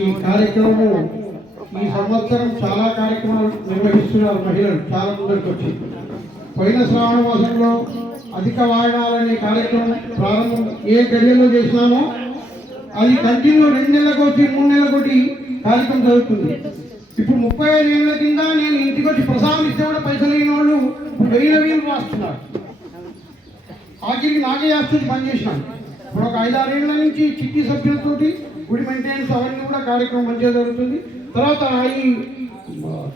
ఈ కార్యక్రమము ఈ సంవత్సరం చాలా కార్యక్రమాలు నిర్వహిస్తున్నారు మహిళలు చాలా ముందరికి వచ్చి. పోయిన శ్రావణ మాసంలో అధిక వాయిదాలనే కార్యక్రమం ప్రారంభం ఏ గడియలో చేసినామో అది కంటిన్యూ రెండు నెలలకు వచ్చి మూడు నెలలకు కార్యక్రమం జరుగుతుంది. ఇప్పుడు ముప్పై ఐదు ఏళ్ళ కింద నేను ఇంటికి వచ్చి ప్రసాదం ఇస్తే కూడా పైసలు లేని వాళ్ళు ఇప్పుడు వెయ్యి వేలు రాస్తున్నారు? ఆఖరికి నాకే ఆశ్చర్య పనిచేసినాను. ఇప్పుడు ఒక ఐదారేళ్ళ నుంచి చిట్టి సభ్యులతోటి గుడి మెయింటెనెన్స్ అవన్నీ కూడా కార్యక్రమం మంచిగా జరుగుతుంది. తర్వాత ఈ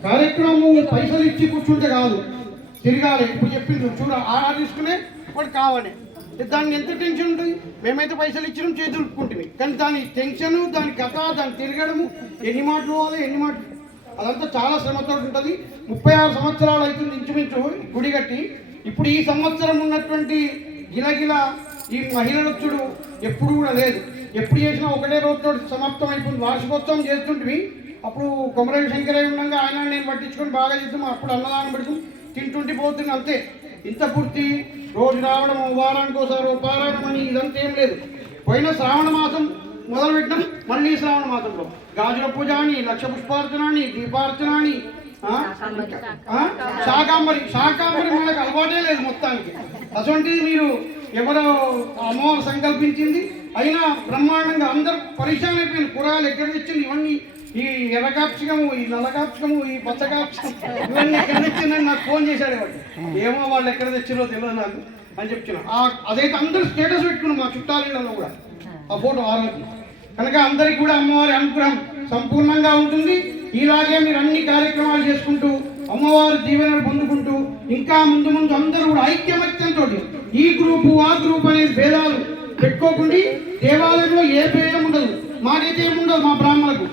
కార్యక్రమం పైసలు ఇచ్చి కూర్చుంటే కాదు తిరగాలి. ఇప్పుడు చెప్పింది చూడ ఆడా తీసుకునే ఇప్పుడు కావాలి. దానికి ఎంత టెన్షన్ ఉంటుంది? మేమైతే పైసలు ఇచ్చినాం చేతులుపుకుంటుంది కానీ దాని టెన్షన్ దాని కథ దాన్ని తిరగడము ఎన్ని మాటలు పోవాలి ఎన్ని మాటలు అదంతా చాలా శ్రమతో ఉంటుంది. ముప్పై ఆరు సంవత్సరాలు అవుతుంది ఇంచుమించు గుడి కట్టి. ఇప్పుడు ఈ సంవత్సరం ఉన్నటువంటి గిలగిల ఈ మహిళలొచ్చుడు ఎప్పుడు కూడా లేదు. ఎప్పుడు చేసినా ఒకటే రోజుతో సమాప్తం అయిపోయింది వార్షికోత్సవం చేస్తుంటివి. అప్పుడు కొమరేవి శంకరయ్య ఉండగా ఆయన నేను పట్టించుకొని బాగా చేద్దాం. అప్పుడు అన్నదానం పెడుతూ తింటుంటే పోతుంది అంతే. ఇంత పూర్తి రోజు రావడం వారానికి ఒకసారి ఓ పారాయణం అని ఇదంతా ఏం లేదు. పోయిన శ్రావణ మాసం మొదలు పెట్టినాం మళ్ళీ శ్రావణ మాసంలో. గాజుల పూజ అని లక్ష పుష్పార్చన అని దీపార్చన అని? శాకాంబరి. శాకాంబరి మనకు అలవాటే లేదు మొత్తానికి. అటువంటిది మీరు ఎవరో అమ్మవారు సంకల్పించింది అయినా బ్రహ్మాండంగా అందరు పరిశాన్ అయిపోయింది కూరగాయలు ఎక్కడ తెచ్చింది? ఇవన్నీ ఈ ఎర్రకాప్సికము ఈ నల్లకాప్సికము ఈ పచ్చకాప్సికం ఇవన్నీ ఎక్కడ తెచ్చిందని నాకు ఫోన్ చేశాడు వాడు ఏమో వాళ్ళు ఎక్కడ తెచ్చిరో తెలియదు నాకు అని చెప్తున్నా. ఆ- అదైతే అందరూ స్టేటస్ పెట్టుకున్నాం మా చుట్టాలలో కూడా. ఆ ఫోటో ఆ రోజు కనుక అందరికి కూడా అమ్మవారి అనుగ్రహం సంపూర్ణంగా ఉంటుంది. ఇలాగే మీరు అన్ని కార్యక్రమాలు చేసుకుంటూ అమ్మవారి జీవనాలు పొందుకుంటూ ఇంకా ముందు ముందు అందరూ కూడా ఐక్యమత్యంతో ఈ గ్రూపు ఆ గ్రూప్ అనే భేదాలు పెట్టుకోకుండా దేవాలయంలో ఏ భేదం ఉండదు. మాకైతే ఏముండదు మా బ్రాహ్మణులకు.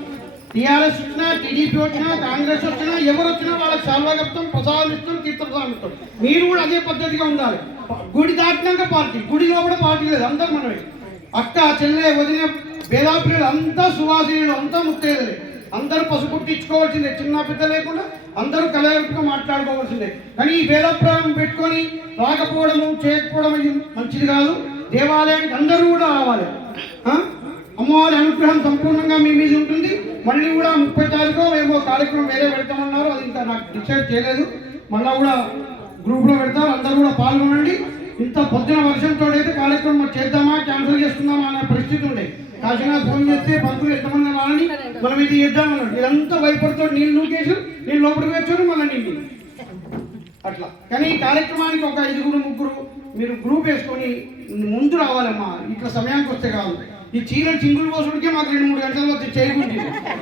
టీఆర్ఎస్ వచ్చినా టీడీపీ వచ్చినా కాంగ్రెస్ వచ్చినా ఎవరు వచ్చినా వాళ్ళకి సాల్వా చెప్తాం ప్రసాదం ఇస్తాం ఇస్తాం. మీరు కూడా అదే పద్ధతిగా ఉండాలి. గుడి దాటినాక పార్టీ గుడి లోపల పార్టీ లేదు అందరూ మనమే. అక్క చెల్లె వదిలిన వేదాప్రియులు అంతా సువాసీయులు అంతా ముత్తేదలే. అందరూ పసుపు పుట్టించుకోవాల్సిందే చిన్న పెద్ద లేకుండా అందరూ కలగలుపుగా మాట్లాడుకోవాల్సిందే. కానీ ఈ భేదప్రాయం పెట్టుకొని రాకపోవడము చేయకపోవడం మంచిది కాదు. దేవాలయానికి అందరూ కూడా రావాలి. అమ్మవారి అనుగ్రహం సంపూర్ణంగా మీ మీద ఉంటుంది. మళ్ళీ కూడా ముప్పై తారీఖు ఏమో కార్యక్రమం వేరే పెడతామన్నారు అది ఇంకా నాకు డిసైడ్ చేయలేదు. మళ్ళీ కూడా గ్రూప్లో పెడతారు. అందరూ కూడా పాల్గొనండి. ఇంత పొద్దున వర్షంతో అయితే కార్యక్రమం చేద్దామా క్యాన్సిల్ చేసుకుందామా అనే పరిస్థితి ఉండే కాశీనాథ్ ఫోన్ చేస్తే పంతులు ఎంతమంది రాని మనం ఇది చేద్దామన్నాడు ఇదంతా భయపడుతూ నీళ్ళు నూకేసి నేను లోపలికి వచ్చాను మళ్ళీ నీళ్ళు. అట్లా. కానీ ఈ కార్యక్రమానికి ఒక ఐదుగురు ముగ్గురు మీరు గ్రూప్ వేసుకొని ముందు రావాలమ్మా. ఇట్లా సమయానికి వస్తే కాదు. ఈ చీరలు చింగులు పోసుడికే మాకు రెండు మూడు గంటల వచ్చి చేయకుంది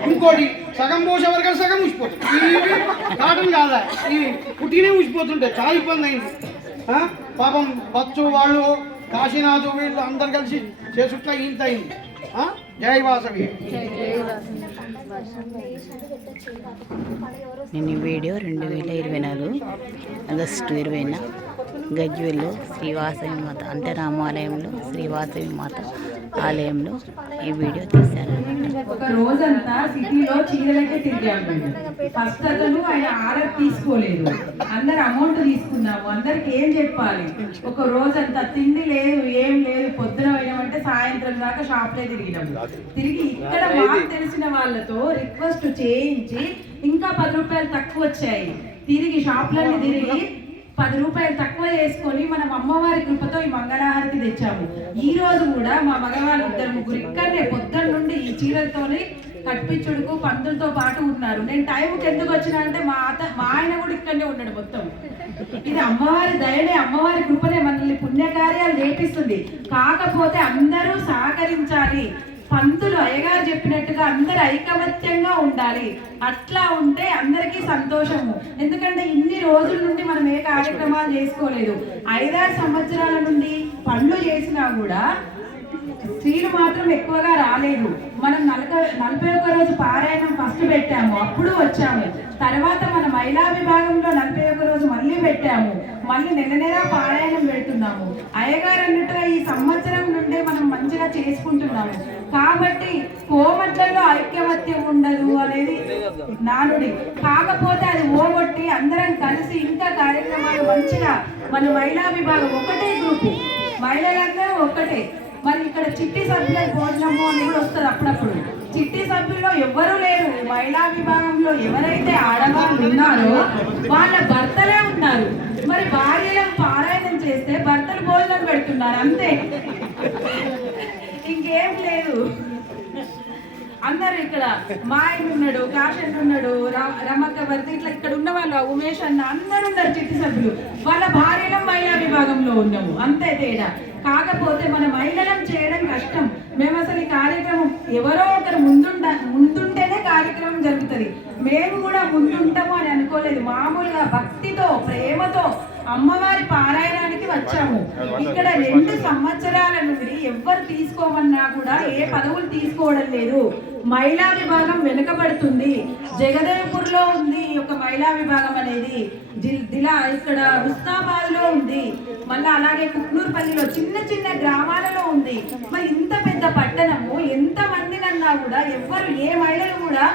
ఇంకోటి సగం పోసే వరకు సగం ఉసిపోతుంది ఇవి కాటన్ కాదా? ఈ పుట్టినే ఉసిపోతుంటాయి చాలా ఇబ్బంది అయింది. పాపం బచ్చు వాళ్ళు కాశీనాథ్ వీళ్ళు అందరు కలిసి చేసుట్లా ఇంత అయింది. జై వాసవి. నేను ఈ వీడియో రెండు వేల ఇరవై నాలుగు ఆగస్టు ఇరవైన గజ్వేల్లో శ్రీవాసవి మాత అంటే రామాలయంలో శ్రీవాసవి మాత ఆలయంలో ఈ వీడియో తీశాను ఒక రోజంతా సిటీలో చీరలకే తిరిగాము ఫస్ట్ అతను ఆయన ఆర్డర్ తీసుకోలేదు. అందరు అమౌంట్ తీసుకున్నాము. అందరికి ఏం చెప్పాలి? ఒక రోజంతా తిండి లేదు ఏం లేదు పొద్దున పోయినామంటే సాయంత్రం దాకా షాప్లే తిరిగినాము. తిరిగి ఇక్కడ మాకు తెలిసిన వాళ్ళతో రిక్వెస్ట్ చేయించి ఇంకా పది రూపాయలు తక్కువ వచ్చాయి. తిరిగి షాప్లన్నీ తిరిగి పది రూపాయలు తక్కువ చేసుకొని మనం అమ్మవారి కృపతో ఈ మంగళహారతి తెచ్చాము. ఈ రోజు కూడా మా మగవాళ్ళు ఇద్దరు ముగ్గురు ఈ చీరలతోనే కట్టించుడుకు పంతులతో పాటు ఉన్నారు. నేను టైంకి ఎందుకు వచ్చినా అంటే మా అత మా ఆయన కూడా ఇక్కడనే ఉన్నాడు మొత్తం. ఇది అమ్మవారి దయనే అమ్మవారి కృపనే మనల్ని పుణ్యకార్యాలు చేపిస్తుంది కాకపోతే అందరూ సహకరించాలి. పంతులు అయ్యగారు చెప్పినట్టుగా అందరు ఐకమత్యంగా ఉండాలి. అట్లా ఉంటే అందరికీ సంతోషము. ఎందుకంటే ఇన్ని రోజుల నుండి మనం ఏ కార్యక్రమాలు చేసుకోలేదు. ఐదారు సంవత్సరాల నుండి పనులు చేసినా కూడా స్త్రీలు మాత్రం ఎక్కువగా రాలేదు. మనం నలక నలభై ఒక్క రోజు పారాయణం ఫస్ట్ పెట్టాము. అప్పుడు వచ్చాము. తర్వాత మన మహిళా విభాగంలో నలభై ఒక్క రోజు మళ్ళీ పెట్టాము. మళ్ళీ నెల నెల పారాయణం పెడుతున్నాము. అయ్యగారు అన్నట్టుగా ఈ సంవత్సరం నుండే మనం మంచిగా చేసుకుంటున్నాము. కాబట్టి కోమట్లలో ఐక్యమత్యం ఉండదు అనేది నానుడి. కాకపోతే అది ఓగొట్టి అందరం కలిసి ఇంకా కార్యక్రమాలు మంచిగా మన మహిళా విభాగం ఒకటే గ్రూపు. మహిళలందరూ ఒక్కటే మరి ఇక్కడ చిట్టి సభ్యుల భోజనము అని కూడా వస్తుంది అప్పుడప్పుడు. చిట్టి సభ్యుల్లో ఎవరు లేరు. మహిళా విభాగంలో ఎవరైతే ఆడవాళ్ళు ఉన్నారో వాళ్ళ భర్తలే ఉన్నారు. మరి భార్యలను పారాయణం చేస్తే భర్తలు భోజనం పెడుతున్నారు అంతే. ఇంకేం లేదు. అందరూ ఇక్కడ మా ఆయన ఉన్నాడు కాశన్ ఉన్నాడు ర- రమక్క వర్తి ఇట్లా ఇక్కడ ఉన్న వాళ్ళు ఉమేష్ అన్న అందరు ఉన్నారు చిట్టి సభ్యులు. వాళ్ళ భార్యలం మహిళా విభాగంలో ఉన్నాము. అంతే తేడా. కాకపోతే మన మండలం చేయడం కష్టం. మేము అసలు ఈ కార్యక్రమం ఎవరో ఒకరు ముందుండ ముందుంటేనే కార్యక్రమం జరుగుతుంది. మేము కూడా ముందుంటాము అని అనుకోలేదు. మామూలుగా భక్తితో ప్రేమతో అమ్మవారి పారాయణానికి వచ్చాము. ఇక్కడ రెండు సంవత్సరాల నుండి ఎవ్వరు తీసుకోమన్నా కూడా ఏ పదవులు తీసుకోవడం లేదు. మహిళా విభాగం వెనుకబడుతుంది. జగదేవ్పూర్లో మహిళా విభాగం అనేది జిల్లా ఇక్కడ హుస్నాబాద్లో ఉంది. మళ్ళీ అలాగే కుక్నూరుపల్లిలో చిన్న చిన్న గ్రామాలలో ఉంది. మరి ఇంత పెద్ద పట్టణము ఎంత మందినన్నా కూడా ఎవ్వరు ఏ మహిళలు కూడా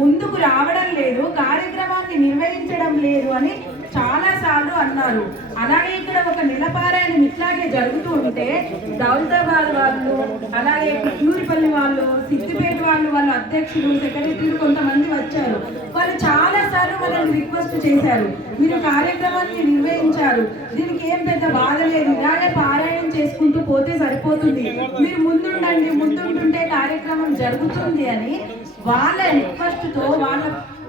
ముందుకు రావడం లేదు కార్యక్రమాన్ని నిర్వహించడం లేదు అని చాలా సార్లు అన్నారు. అలాగే ఇక్కడ ఒక నిలపారాయణం ఇట్లాగే జరుగుతూ ఉంటే దౌలతాబాద్ వాళ్ళు అలాగే కుట్నూరిపల్లి వాళ్ళు సిద్దిపేట వాళ్ళు వాళ్ళ అధ్యక్షులు సెక్రటరీలు కొంతమంది వచ్చారు. వాళ్ళు చాలా సార్లు రిక్వెస్ట్ చేశారు. మీరు కార్యక్రమాన్ని నిర్వహించారు. దీనికి ఏం పెద్ద బాధ లేదు. ఇలాగే పారాయణం చేసుకుంటూ పోతే సరిపోతుంది. మీరు ముందుండండి. ముందుంటుంటే కార్యక్రమం జరుగుతుంది అని వాళ్ళ రిక్వెస్ట్తో వాళ్ళ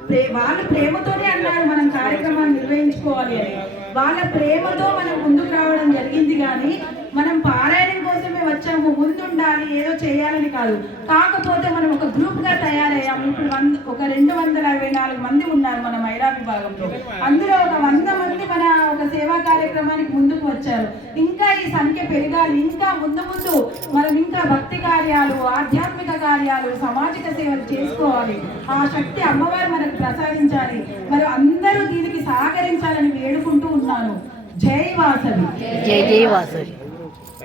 ప్రే వాళ్ళ ప్రేమతోనే అన్నారు మనం కార్యక్రమాన్ని నిర్వహించుకోవాలి అని. వాళ్ళ ప్రేమతో మనం ముందుకు రావడం జరిగింది కానీ మనం పారాయణం కోసమే వచ్చాము ముందుండాలి ఏదో చేయాలని కాదు. కాకపోతే మనం ఒక గ్రూప్గా తయారయ్యాము. ఇప్పుడు వంద ఒక రెండు వందల అరవై నాలుగు మంది ఉన్నారు మన మహిళా విభాగంలో. అందులో ఒక వంద మంది మన ఒక సేవా కార్యక్రమానికి ముందుకు వచ్చారు. ఇంకా ఈ సంఖ్య పెరగాలి. ఇంకా ముందు ముందు మనం ఇంకా భక్తి కార్యాలు ఆధ్యాత్మిక కార్యాలు సామాజిక సేవలు చేసుకోవాలి. ఆ శక్తి అమ్మవారు మనకు ప్రసాదించాలి. మరి అందరూ దీనికి సహకరించాలని వేడుకుంటూ ఉన్నాను. జై వాసవి. జై జై వాసవి.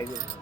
Very good.